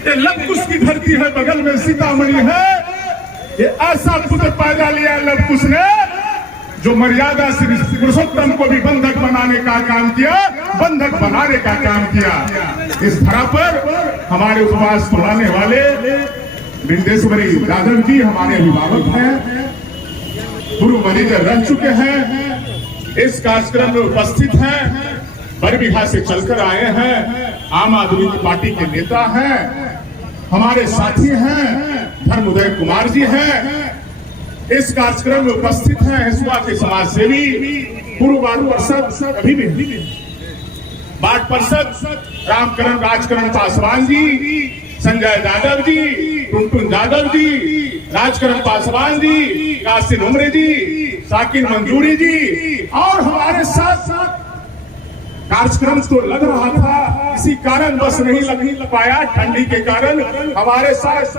ये लवकुश की धरती है, बगल में सीतामढ़ी है। ये ऐसा पुत्र पैदा लिया लवकुश ने जो मर्यादा श्री पुरुषोत्तम को भी बंधक बनाने का काम किया, बंधक बनाने का काम किया। इस धरा पर हमारे उपवास मनाने वाले बिंदेश्वरी यादव जी हमारे अभिभावक हैं, गुरु मैनेजर रह चुके हैं, इस कार्यक्रम में उपस्थित हैं, बरबीघा से चलकर आए हैं, आम आदमी पार्टी के नेता हैं, हमारे साथी हैं, धर्मोदय कुमार जी हैं, इस कार्यक्रम में उपस्थित हैं हिसुआ के समाज सेवी, पूर्व वार्ड पार्षद अभी भी वार्ड पार्षद रामकरण राजकरण पासवान जी, संजय यादव जी, टुनटुन यादव जी, राजकरण पासवान जी, कासिम उमरे जी, साकिर मंजूरी जी, और हमारे साथ कार्यक्रम तो लग रहा था, इसी कारण बस नहीं लग पाया, ठंडी के कारण। हमारे साथ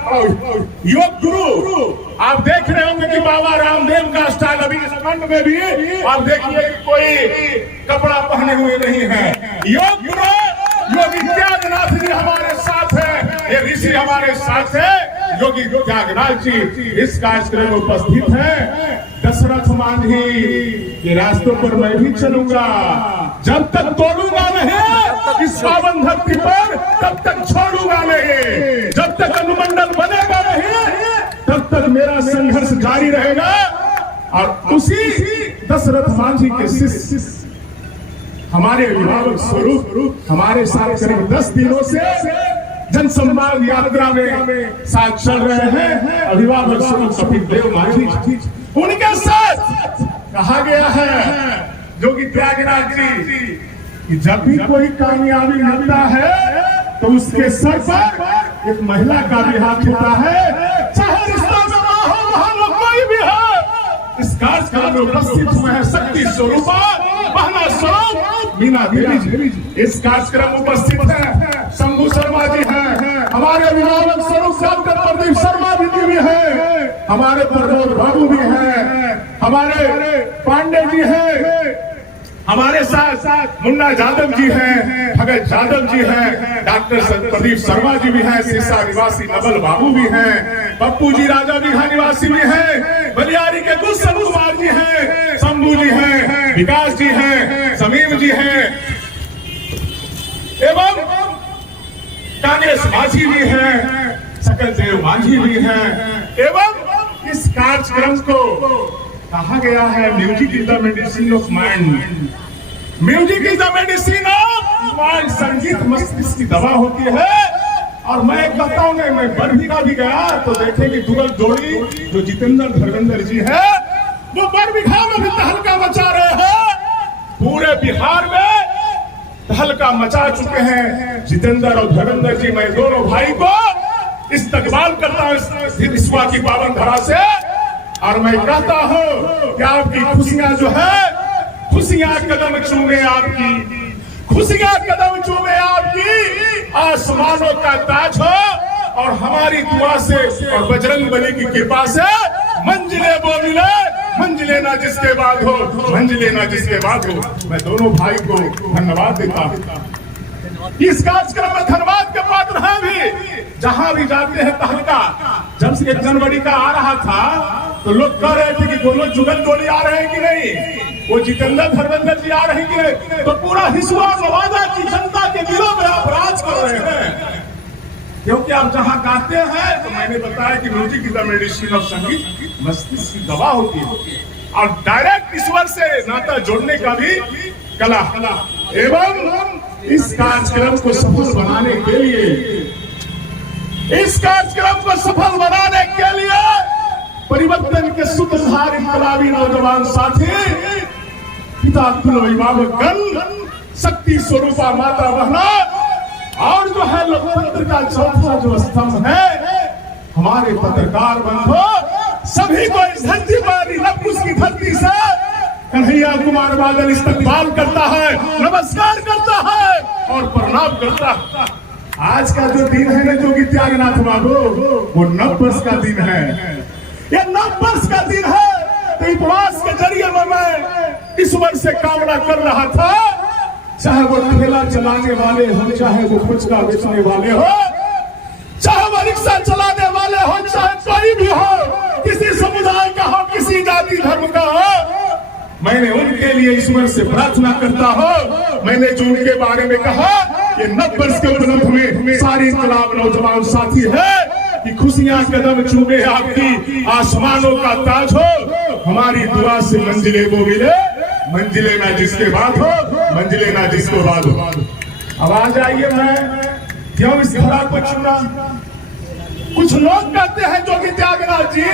योग गुरु आप देख रहे होंगे कि बाबा रामदेव का स्टाइल अभी इस मंड में भी आप देखिए कोई कपड़ा पहने हुए नहीं है। योग गुरु योगी त्यागनाथ जी हमारे साथ है, ये ऋषि हमारे साथ है, योगी त्यागनाथ जी इस कार्यक्रम में उपस्थित है। दशरथ मांझी ये रास्तों पर मैं भी चलूंगा, जब तक तोड़ूंगा नहीं इस पावन धरती पर, तब तक छोड़ूंगा नहीं, जब तक अनुमंडल बनेगा नहीं तब तक मेरा संघर्ष जारी रहेगा। और उसी दशरथ मांझी के शिष्य हमारे अभिभावक स्वरूप हमारे साथ करीब 10 दिनों से जनसंवाद यात्रा में साथ चल रहे हैं। अभिभावक स्वरूप कपिल देव मांझी जी, उनके साथ कहा गया है योगी त्यागनाथ जी कि जब भी कोई कामयाबी मिलता है तो उसके सर पर एक महिला का भी हाथ होता है, चाहे रिश्ता में हो कोई भी हो। इस कार्यक्रम में उपस्थित हुए हैं शक्ति स्वरूपा बहना स्वरूप मीना देवी जी, इस कार्यक्रम में उपस्थित है शंभू शर्मा जी हैं, हमारे अभिभावक स्वरूप डॉक्टर प्रदीप शर्मा जी भी हैं, हमारे प्रमोद बाबू भी हैं, हमारे पांडे जी हैं, हमारे साथ मुन्ना यादव जी हैं, भगत यादव जी हैं, डॉक्टर प्रदीप शर्मा जी भी हैं, सिरसा निवासी नवल बाबू भी हैं, पप्पू जी राजा बिघा निवासी भी हैं, बलियारी के गुलशन कुमार जी हैं, शंभू जी हैं, विकास जी हैं, समीम जी हैं, एवं कांग्रेस मांझी भी हैं, सकल देव मांझी भी हैं। एवं इस कार्यक्रम को कहा गया है music is the medicine of mind, music is the medicine of mind, संगीत मस्तिष्क की दवा होती है। और मैं कहता हूँ मैं बरबीघा भी गया तो देखे कि दुगल जोड़ी जो जितेंद्र धर्मेंद्र जी है वो बरबीघा में भी तहलका मचा रहे हैं, पूरे बिहार में तहलका मचा चुके हैं जितेंद्र और धर्मेंद्र जी। मैं दोनों भाई को इस्तकबाल करता हूँ हिसुआ की पावन धरा से, और मैं कहता हूँ कि आपकी खुशियां जो है, खुशियां कदम चूमे आपकी, खुशियां कदम चूमे आपकी, आसमानों का ताज हो और हमारी दुआ से और बजरंग बली की कृपा से मंजिले वो मिले, मंजिले ना जिसके बाद हो, मंजिले ना जिसके बाद हो। मैं दोनों भाई को धन्यवाद देता हूँ। इस कार्यक्रम में धन्यवाद के पात्र हैं भी, जहां भी जाते हैं तहलका। जब से 1 जनवरी का आ रहा था तो लोग कह रहे थे कि दोनों जुगल जोड़ी आ रहे हैं कि नहीं, वो जितेंद्र धर्मेंद्र जी आ रहे हैं कि नहीं, तो पूरा हिसुआ नवादा की जनता के दिलों में आप राज कर रहे हैं। क्योंकि आप जहां गाते हैं तो मैंने बताया कि music is the medicine of, संगीत मस्तिष्क की दवा होती है, और डायरेक्ट ईश्वर से नाता जोड़ने का भी कला। एवं इस कार्यक्रम को सफल बनाने के लिए, इस कार्यक्रम को सफल बनाने के लिए परिवर्तन के सूत्रधार इनकलाबी नौजवान साथी, पिता कुल अभिभावकगण, शक्ति स्वरूपा माता बहना, और जो है लोकतंत्र का चौथा जो स्तंभ है हमारे पत्रकार बंधु, सभी को इस धरती पर लवकुश की धरती से कन्हैया कुमार बादल इस्तकबाल करता है, नमस्कार करता है और प्रणाम करता है। आज का जो दिन है ना जोगी त्यागनाथ बाबू, वो नववर्ष का दिन है, ये नववर्ष का दिन है। तो उपवास के जरिए मैं ईश्वर से कामना कर रहा था, चाहे वो ठेला चलाने वाले हो, चाहे वो फुचका बेचने वाले हो, किसी जाति धर्म का हो, मैंने उनके लिए ईश्वर से प्रार्थना करता हूँ। मैंने जो उनके बारे में कहा, ये 90 वर्ष के उपलब्ध में सारी इनकलाब नौजवान साथी है कि खुशियां कदम चूमे आपकी, आसमानों का ताज हो, हमारी दुआ से मंजिले वो मिले, मंजिले ना जिसके बाद हो, मंजिले ना जिसको बाद हो। अब आ जाइए, मैं क्यों इस धरा को चुना। कुछ लोग कहते हैं जोगी त्यागराज जी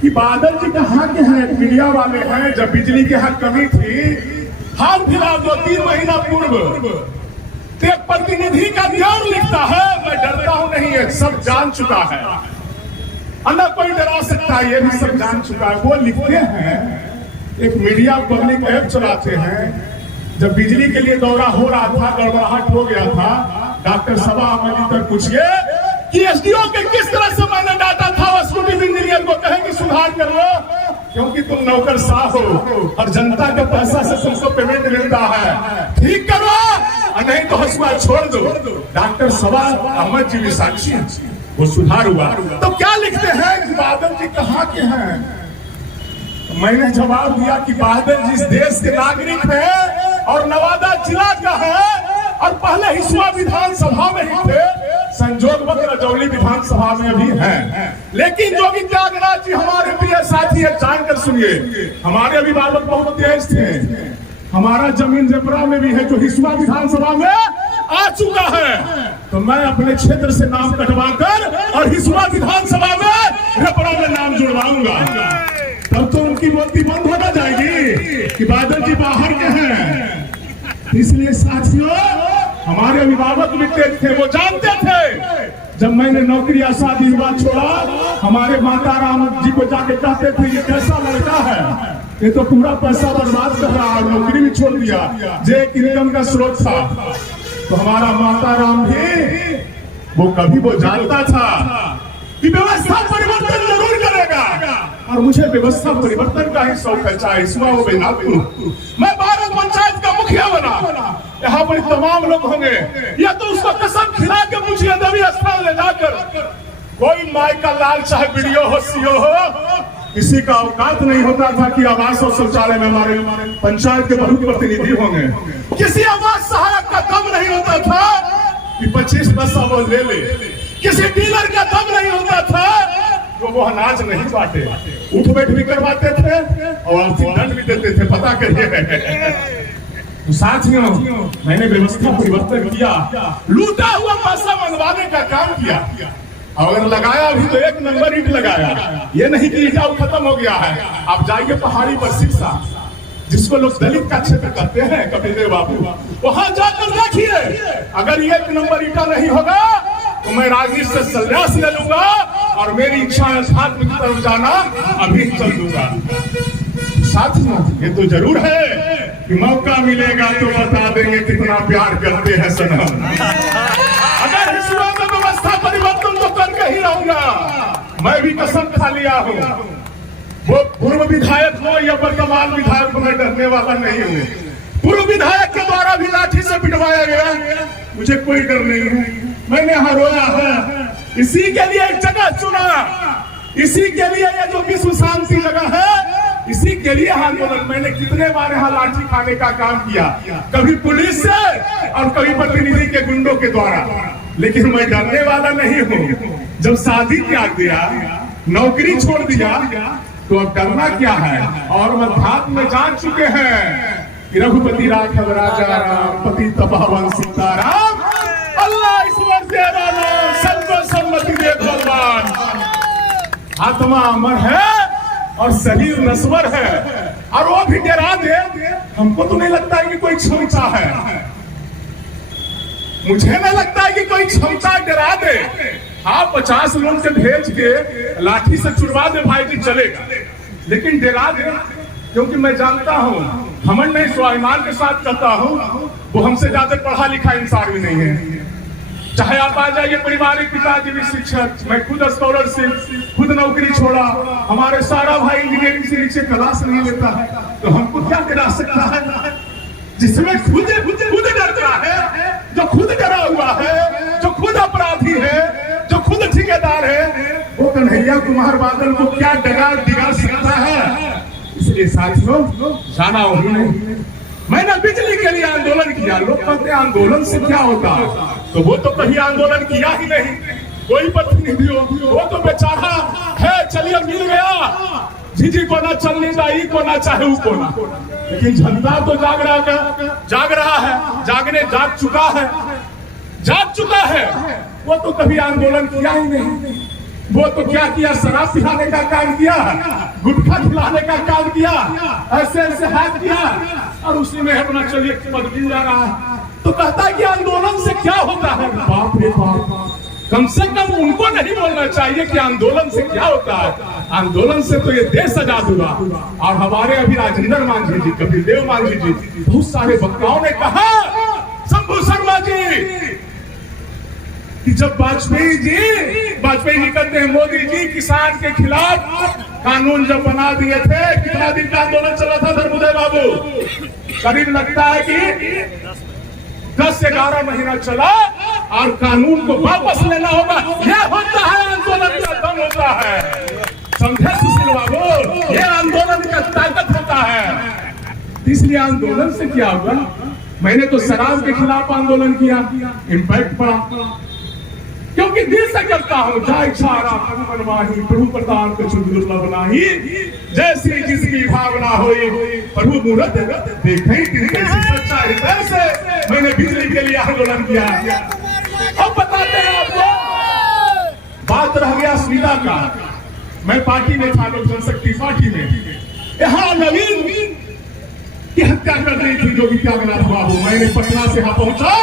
कि बादल जी कहाँ के हैं, मीडिया वाले हैं। जब बिजली के यहाँ कमी थी, हाल फिलहाल 2-3 महीना पूर्व एक प्रतिनिधि का ध्यान लिखता है। मैं डरता हूं नहीं, है सब जान चुका है, अन्ना कोई डरा सकता है, ये भी सब जान चुका है। वो लिखते हैं, एक मीडिया पब्लिक ऐप चलाते हैं, जब बिजली के लिए दौरा हो रहा था, गड़बड़ाहट हो गया था, डॉक्टर सबा अहमद तक पूछिए कि एसडीओ के किस तरह से मैंने डाटा था, एग्जीक्यूटिव इंजीनियर को कहें कि सुधार कर लो, क्योंकि तुम नौकरशाह हो और जनता के पैसा से तुमको पेमेंट मिलता है, ठीक करो और नहीं तो हंसुआ छोड़ दो। डॉक्टर सबा अहमद जी भी साक्षी हैं, वो सुधार हुआ। तो क्या लिखते हैं कि बादल जी कहाँ के हैं। मैंने जवाब दिया कि बादल जी इस देश के नागरिक हैं और नवादा जिला का है और पहले हिसुआ विधानसभा में ही थे, संजोगवश रजौली विधानसभा में भी हैं। लेकिन जोगी त्यागराज जी हमारे प्रिय साथी है, जानकर सुनिए, हमारे अभिभावक बहुत तेज थे। हमारा जमीन जपरा में भी है जो हिसुआ विधानसभा में आ चुका है, तो मैं अपने क्षेत्र से नाम कटवाकर और हिसुआ विधानसभा में रपरा में नाम जुड़वाऊंगा। तब तो उनकी बोलती बंद होना जाएगी कि बादल जी बाहर के हैं। इसलिए साथियों, हमारे अभिभावक भी तेज थे, वो जानते थे। जब मैंने नौकरी या शादी विवाह छोड़ा, हमारे माता राम जी को जाके कहते थे ये कैसा लड़का है, ये तो पूरा पैसा बर्बाद कर रहा है, नौकरी भी छोड़ दिया, जे इनकम का स्रोत था। तो हमारा माता राम भी वो कभी वो जानता था कि व्यवस्था परिवर्तन जरूर करेगा, और मुझे व्यवस्था परिवर्तन का ही शौक है, चाहे इसमें हो बेनापुर। मैं भारत पंचायत का मुखिया बना, यहाँ पर तमाम लोग होंगे, या तो उसको कसम खिला के पूछिए देवी स्थान ले जाकर, कोई माई का लाल चाहे वीडियो हो, सीओ हो, किसी का औकात नहीं होता था कि आवास और शौचालय में हमारे पंचायत के बहुत प्रतिनिधि होंगे। किसी आवास सहायक का दम नहीं होता था कि 25 पैसा वो ले ले, किसी डीलर का दम नहीं होता था तो वो अनाज नहीं बांटे, उठ बैठ भी करवाते थे और आर्थिक दंड भी देते थे, पता करिए। तो साथियों, मैंने व्यवस्था परिवर्तन किया, लूटा हुआ पैसा मनवाने का काम किया, अगर लगाया भी तो 1 नंबर ईंट लगाया, ये नहीं कि ईंटा खत्म हो गया है। आप जाइए पहाड़ी पर शिक्षा, जिसको लोग दलित का क्षेत्र कहते हैं, कपिलदेव बाबू, वहां जाकर देखिए, अगर 1 नंबर ईंटा नहीं होगा तो मैं राजनीति से संन्यास ले लूंगा और मेरी इच्छा अध्यात्म की तरफ जाना अभी चल दूंगा। साथियों, ये तो जरूर है कि मौका मिलेगा तो बता देंगे कितना प्यार करते हैं सनम। अगर हिसुआ में व्यवस्था परिवर्तन तो करके ही रहूंगा। मैं भी कसम खा लिया हूँ, वो पूर्व विधायक हो या वर्तमान विधायक हो, मैं डरने वाला नहीं हूँ। पूर्व विधायक के द्वारा भी लाठी से पिटवाया गया, मुझे कोई डर नहीं है। मैंने यहाँ रोया है, इसी के लिए एक जगह चुना, इसी के लिए ये जो विश्व शांति जगह है, इसी के लिए आंदोलन। मैंने कितने बार यहाँ लाठी खाने का काम किया, कभी पुलिस से और कभी प्रतिनिधि के गुंडों के द्वारा, लेकिन मैं डरने वाला नहीं हूँ। जब शादी त्याग दिया, नौकरी छोड़ दिया, तो अब डरना क्या है। और अध्यात्म में जान चुके हैं कि रघुपति राघव राजा राम, पति तपोवन सीताराम, अल्लाह ईश्वर तेरा नाम, सबको सम्मति दे भगवान। आत्मा अमर है और शरीर नश्वर है, और वो भी डरा दे, हमको तो नहीं लगता है कि कोई क्षमता है, मुझे नहीं लगता है कि कोई क्षमता डरा दे। हाँ, 50 लोग से भेज के लाठी से छुड़वा दे भाई जी चलेगा, लेकिन डरा दे, क्योंकि मैं जानता हूँ, हमन नहीं स्वाभिमान के साथ कहता हूँ, वो हमसे ज्यादा पढ़ा लिखा इंसान भी नहीं है। चाहे आप आ जाइए, पारिवारिक पिताजी भी शिक्षक, मैं खुद स्कॉलरशिप, खुद नौकरी छोड़ा, हमारे सारा भाई इंजीनियरिंग से नीचे क्लास नहीं लेता है, तो हमको क्या डरा सकता है। जिसमें खुद डरता है, जो खुद डरा हुआ है, जो खुद अपराधी है, जो खुद ठेकेदार है, वो कन्हैया कुमार बादल को क्या दिगा सकता है। इसलिए साथियों जाना ही नहीं। मैंने बिजली के लिए आंदोलन किया। लोग कहते हैं आंदोलन से क्या होता है, तो वो तो कहीं आंदोलन किया ही नहीं। कोई प्रतिनिधि हो, वो तो बेचारा है, चलिए मिल गया, जीजी को ना चलने दाई को ना चाहे उसको ना, लेकिन जनता तो जाग रहा है, जाग चुका है। वो तो कभी आंदोलन किया ही नहीं। वो तो क्या किया, शराब पिलाने का काम किया, गुटखा खिलाने का काम किया, ऐसे हाथ किया, और उसी में अपना चलिए पद मिल जा रहा है। तो कहता है कि आंदोलन से क्या होता है। बाप रे बाप, कम से कम उनको नहीं बोलना चाहिए कि आंदोलन से क्या होता है। आंदोलन से तो ये देश आजाद हुआ। और हमारे अभी राजेंद्र मांझी जी, कपिल देव मांझी जी, बहुत सारे वक्ताओं ने कहा, शंभू शर्मा जी, कि जब वाजपेयी जी कहते हैं मोदी जी किसान के खिलाफ कानून जब बना दिए थे, कितना दिन का आंदोलन चला था धर्मोदय बाबू, करीब लगता है कि 10 से 11 महीना चला, और कानून को वापस लेना होगा। यह होता है आंदोलन का दम होता है, समझे सुशील बाबू, यह आंदोलन का ताकत होता है। इसलिए आंदोलन से क्या होगा। मैंने तो शराब के खिलाफ आंदोलन किया, इम्पैक्ट पड़ा, क्योंकि दिल से करता हूँ, जाय छारा मनमाही, प्रभु प्रदान को दुर्लभ नाही, जैसी जिसकी भावना होई, प्रभु मूरत देखे कैसी सच्चा हृदय से मैंने बिजली के लिए आंदोलन किया। अब बताते हैं आपको। बात रह गया सुविधा का। मैं पार्टी में था, लोक जनशक्ति पार्टी में। यहाँ नवीन की हत्या कर रही थी योगी त्यागनाथ बाबू। मैंने पटना से यहाँ पहुंचा,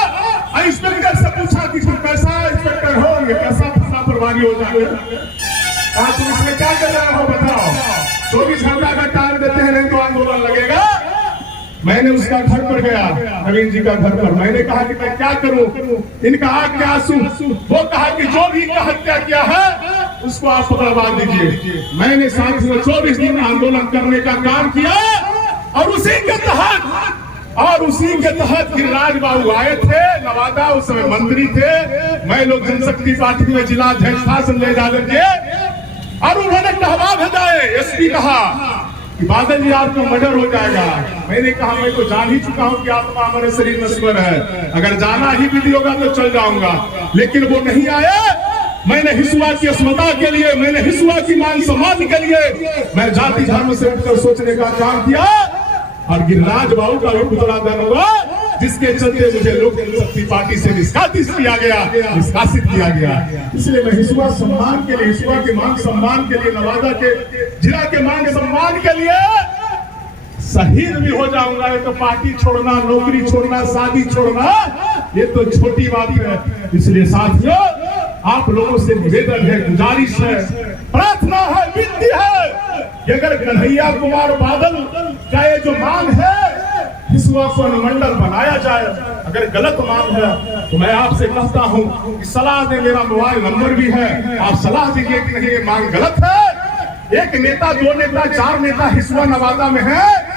इंस्पेक्टर से पूछा कि तुम कैसा इंस्पेक्टर हो, ये कैसा फंसा प्रभारी हो जाए। तुम इसमें क्या कर रहे हो बताओ। 24 घंटा का टाइम देते हैं, नहीं तो आंदोलन लगेगा। मैंने उसका घर पर गया, नवीन जी का घर पर। मैंने कहा कि मैं क्या करूं, इनका आग के आंसू। वो कहा कि जो भी इनका हत्या किया है उसको आप पकड़वा दीजिए। मैंने साथ में 24 दिन आंदोलन करने का काम किया, और उसी के तहत गिरिराज बाबू आए थे नवादा, उस समय मंत्री थे। मैं लोक जनशक्ति पार्टी में जिला अध्यक्ष था संजय यादव जी, और उन्होंने कहवा भेजाए। एसपी कहा कि बादल जी आपका मर्डर हो जाएगा। मैंने कहा मैं तो जान ही चुका हूं कि आत्मा हमारे शरीर नश्वर है, अगर जाना ही विधि होगा तो चल जाऊंगा, लेकिन वो नहीं आए। मैंने हिसुआ की अस्मिता के लिए, मैंने हिसुआ की मान सम्मान के लिए मैं जाति धर्म से उठकर सोचने का काम किया, और गिरिराज बाबू का भी पुतला दहन हुआ, जिसके चलते मुझे लोक जनशक्ति पार्टी से निष्कासित किया गया। इसलिए मैं हिसुआ सम्मान के लिए, हिसुआ के मान सम्मान के लिए, नवादा के जिला के मान सम्मान के लिए शहीद भी हो जाऊंगा। ये तो पार्टी छोड़ना, नौकरी छोड़ना, शादी छोड़ना, ये तो छोटी बात है। इसलिए साथियों, आप लोगों से निवेदन है, गुजारिश है, प्रार्थना है, विनती है कि अगर कन्हैया कुमार बादल का ये जो मांग है, हिसुआ को अनुमंडल बनाया जाए। अगर गलत मांग है तो मैं आपसे कहता हूं कि सलाह दे, मेरा मोबाइल नंबर भी है, आप सलाह दीजिए कि नहीं ये मांग गलत है। एक नेता, 2 नेता, 4 नेता हिसुआ नवादा में है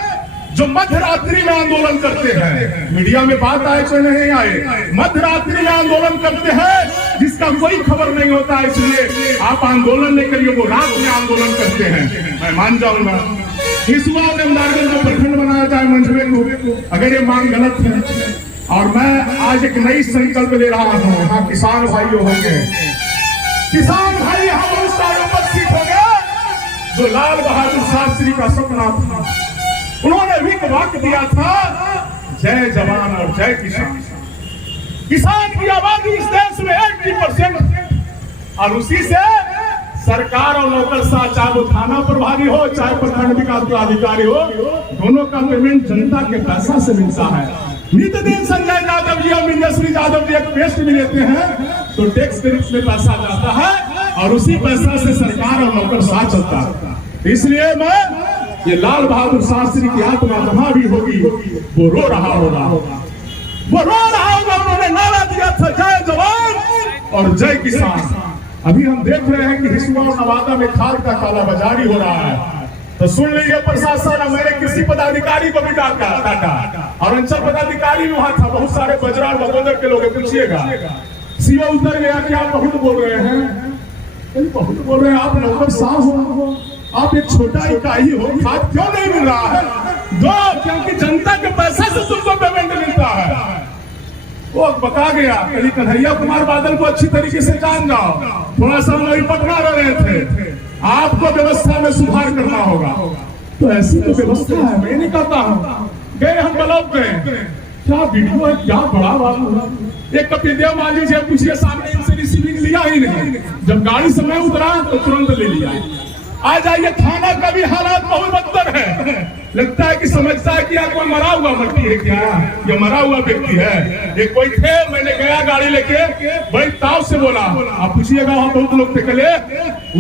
जो मध्य रात्रि में आंदोलन करते हैं। मीडिया में बात आए चाहे नहीं आए, मध्य रात्रि में आंदोलन करते हैं, जिसका कोई खबर नहीं होता। इसलिए आप आंदोलन नहीं करिए, वो रात में आंदोलन करते हैं, मैं मान जाऊंगा। हिसुआ में नारगंज को प्रखंड बनाया जाए, मंझवे को, अगर ये मांग गलत है। और मैं आज एक नई संकल्प ले रहा हूँ। यहाँ किसान भाइयों होंगे, किसान भाई यहाँ बहुत सारे उपस्थित होंगे, जो लाल बहादुर शास्त्री का सपना था। उन्होंने भी वाक्य दिया था, जय जवान और जय किसान। किसान की आबादी इस देश में 80%, और उसी से सरकार और नौकरशाह, चाहे वो थाना प्रभारी हो, चाहे प्रखंड विकास पदाधिकारी हो, दोनों का पेमेंट जनता के पैसा से मिलता है। नित्य दिन संजय यादव जी और विजयश्री यादव जी एक पेस्ट भी लेते हैं तो टैक्स के रूप में पैसा जाता है, और उसी पैसा से सरकार और नौकरशाह चलता है। इसलिए मैं ये लाल बहादुर शास्त्री की आत्मा जहां भी होगी वो रो रहा होगा, वो रो रहा होगा। उन्होंने नारा दिया था, जय जवान और जय किसान। अभी हम देख रहे हैं कि हिसुआ और नवादा में खाद का कालाबाजारी हो रहा है, तो सुन लीजिए प्रशासन। मैंने कृषि पदाधिकारी को भी डांटा, और अंचल पदाधिकारी भी वहां था, बहुत सारे बजरा बगोदर के लोग, पूछिएगा। सीओ उतर गया कि आप बहुत बोल रहे हैं, बहुत बोल रहे हैं आप नौकर साहब हो, आप एक छोटा इकाई हो, खाद क्यों नहीं मिल रहा है? दो, क्योंकि जनता के पैसे से तुमको पेमेंट मिलता है। वो बता गया, कहीं कन्हैया कुमार बादल को अच्छी तरीके से जान जाओ, थोड़ा सा वही पटना रहे थे, आपको व्यवस्था में सुधार करना होगा। तो ऐसी तो व्यवस्था है, मैं नहीं कहता हूँ। गए हम ब्लॉक गए, क्या वीडियो है, क्या बड़ा बात। एक कपिदेव माली से पूछिए, सामने इनसे रिसीविंग लिया ही नहीं, जब गाड़ी से मैं उतरा तो तुरंत ले लिया। आ जाइए, थाना का भी हालात बहुत बदतर है। लगता है कि समझता है कि यहाँ कोई मरा हुआ मट्टी है क्या, ये मरा हुआ व्यक्ति है। एक कोई थे, मैंने गया गाड़ी लेके, बड़ी ताव से बोला, आप पूछिएगा वहाँ बहुत लोग थे, कले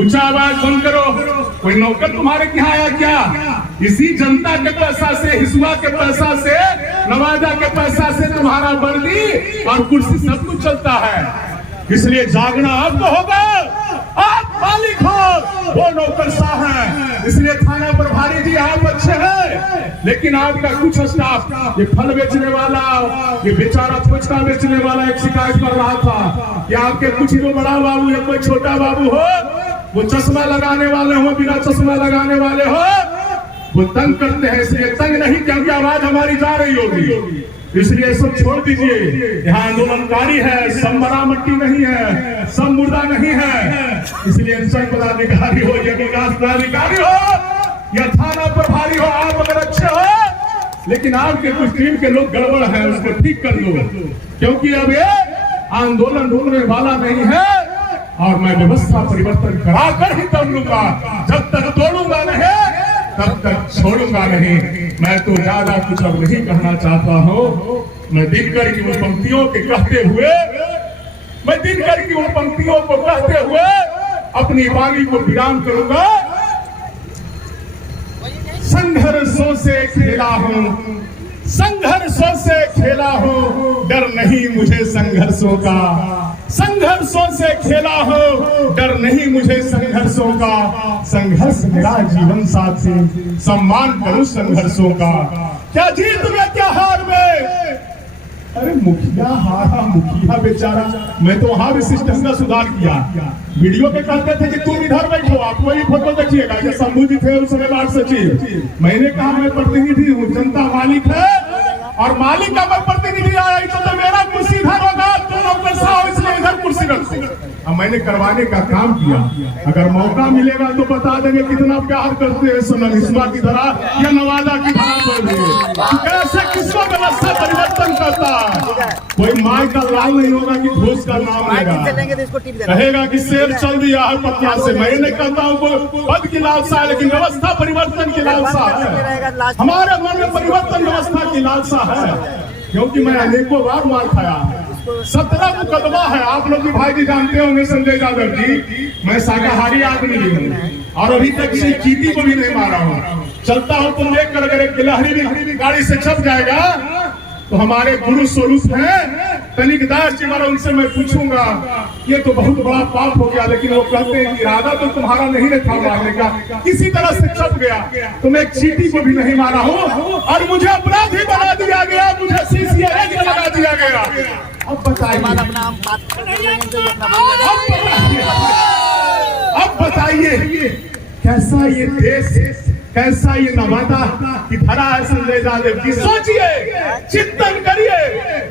ऊंचा आवाज बंद करो, कोई नौकर तुम्हारे यहाँ आया क्या? इसी जनता के पैसा से, हिसुआ के पैसा से, नवादा के पैसा से तुम्हारा वर्दी और कुर्सी सब कुछ चलता है। इसलिए जागना आपको होगा, आप मालिक हो, वो नौकरशाह हैं। इसलिए थाना प्रभारी जी आप अच्छे हैं, लेकिन आपका कुछ स्टाफ, ये फल बेचने वाला, ये बेचारा फुचका बेचने वाला एक शिकायत कर रहा था कि आपके कुछ जो बड़ा बाबू या कोई छोटा बाबू हो, वो चश्मा लगाने वाले हो, बिना चश्मा लगाने वाले हो, वो तंग करते हैं। इसलिए तंग नहीं, क्योंकि आवाज हमारी जा रही होगी, इसलिए सब छोड़ दीजिए। यहाँ आंदोलनकारी है, सब मरा मट्टी नहीं है, सब मुर्दा नहीं है। इसलिए अंचल पदाधिकारी हो या विकास पदाधिकारी हो या थाना प्रभारी हो, आप अगर अच्छे हो, लेकिन आपके कुछ टीम के लोग गड़बड़ है, उसको ठीक कर लो, क्योंकि अब ये आंदोलन रुकने वाला नहीं है और मैं व्यवस्था परिवर्तन कराकर ही तब लूंगा। जब तक तोड़ूंगा नहीं तब तक छोड़ूंगा नहीं। मैं तो ज्यादा कुछ अब नहीं कहना चाहता हूँ। मैं दिनकर की उन पंक्तियों के कहते हुए, मैं दिनकर की उन पंक्तियों को कहते हुए अपनी वाणी को विराम करूंगा। संघर्षों से खेला हूँ, संघर्षों से खेला हूँ, डर नहीं मुझे संघर्षों का। संघर्षों से खेला हो, डर नहीं मुझे संघर्षों का। संघर्ष मेरा जीवन साथी, सम्मान करूं संघर्षों का। क्या जीत में क्या हार में? अरे मुखिया हारा, मुखिया बेचारा। मैं तो वहां भी सिस्टम का सुधार किया। वीडियो पे कहते थे कि तुम इधर बैठो, आप वही फोटो देखिएगा, ये शंभू जी थे उस समय वार्ड सचिव। मैंने कहा मैं प्रतिनिधि हूँ, जनता मालिक है और मालिक का मैं प्रतिनिधि आया, तो मेरा कुर्सी इधर होगा, तुम लोग पैसा हो, इसलिए इधर कुर्सी रखो। अब मैंने करवाने का काम किया। अगर मौका मिलेगा तो बता देंगे कितना प्यार करते हैं सोनम हिस्सा की तरह या नवादा की तरह। कैसे किसको व्यवस्था परिवर्तन करता है? कोई माई का लाल नहीं होगा कि घोष का नाम लेगा, कहेगा कि शेर चल दिया है पत्या से। मैं नहीं कहता हूँ पद की लालसा है, लेकिन व्यवस्था परिवर्तन की लालसा है। हमारे मन में परिवर्तन व्यवस्था की लालसा है, क्योंकि मैं अनेकों बार मार खाया। 17 मुकदमा है, आप लोग भी भाई जी जानते होंगे संजय यादव जी। मैं शाकाहारी आदमी हूँ और अभी तक से चीटी को भी नहीं मारा हूँ। चलता हूँ तो देख कर अगर एक गिलहरी भी गाड़ी से छप जाएगा तो हमारे गुरु स्वरूप हैं तनिक दास जी, मारा उनसे मैं पूछूंगा ये तो बहुत बड़ा पाप हो गया, लेकिन वो कहते हैं इरादा तो तुम्हारा नहीं था मारने का, किसी तरह से छप गया। तो मैं एक चीटी को भी नहीं मारा हूँ और मुझे अपराधी बना दिया गया, मुझे CCI लगा दिया गया। अब बताइए कैसा ये देश, कैसा ये नवादा की धरा है संजय यादव की। सोचिए, चिंतन करिए।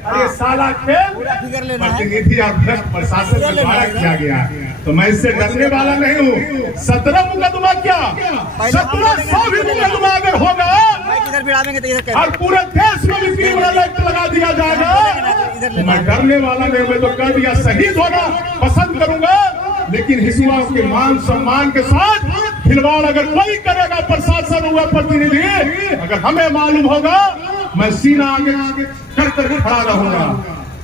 अरे साला खेल प्रतिनिधि और भ्रष्ट प्रशासन के द्वारा किया गया, तो मैं इससे डरने वाला नहीं हूँ। 17 मुकदमा क्या, 1700 भी मुकदमा अगर होगा और पूरे देश में भी क्रिमिनल एक्ट लगा दिया जाएगा तो मैं डरने वाला नहीं। मैं तो कह दिया शहीद होना पसंद करूंगा, लेकिन हिस्सा के मान सम्मान के साथ खिलवाड़ अगर कोई करेगा, प्रशासन हुआ प्रतिनिधि, अगर हमें मालूम होगा, मैं सीना आगे कर खड़ा रहूंगा।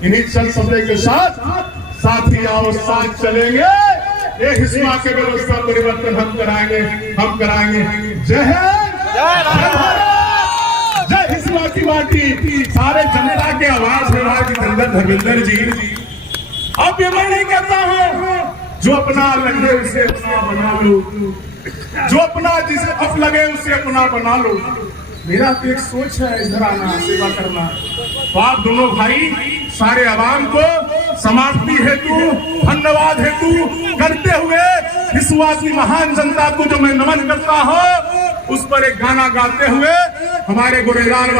इन्हीं चल शब्द के साथ ही आओ साथ चलेंगे। ये हिस्सा के व्यवस्था परिवर्तन हम कराएंगे, हम कराएंगे। जय हिंद, जय हिस्सा की माटी। सारे जनता के आवाज में जितेंद्र धर्मेंद्र जी। अब ये मैं नहीं कहता हूँ जो अपना लगे उसे अपना बना लो, जो अपना जिसे अप लगे उसे अपना बना लो। मेरा तो एक सोच है इधर आना, सेवा करना। तो आप दोनों भाई सारे आवाम को समाप्ति हेतु धन्यवाद हेतु करते हुए हिसुआ की महान जनता को जो मैं नमन करता हूं, उस पर एक गाना गाते हुए हमारे गोरेलाल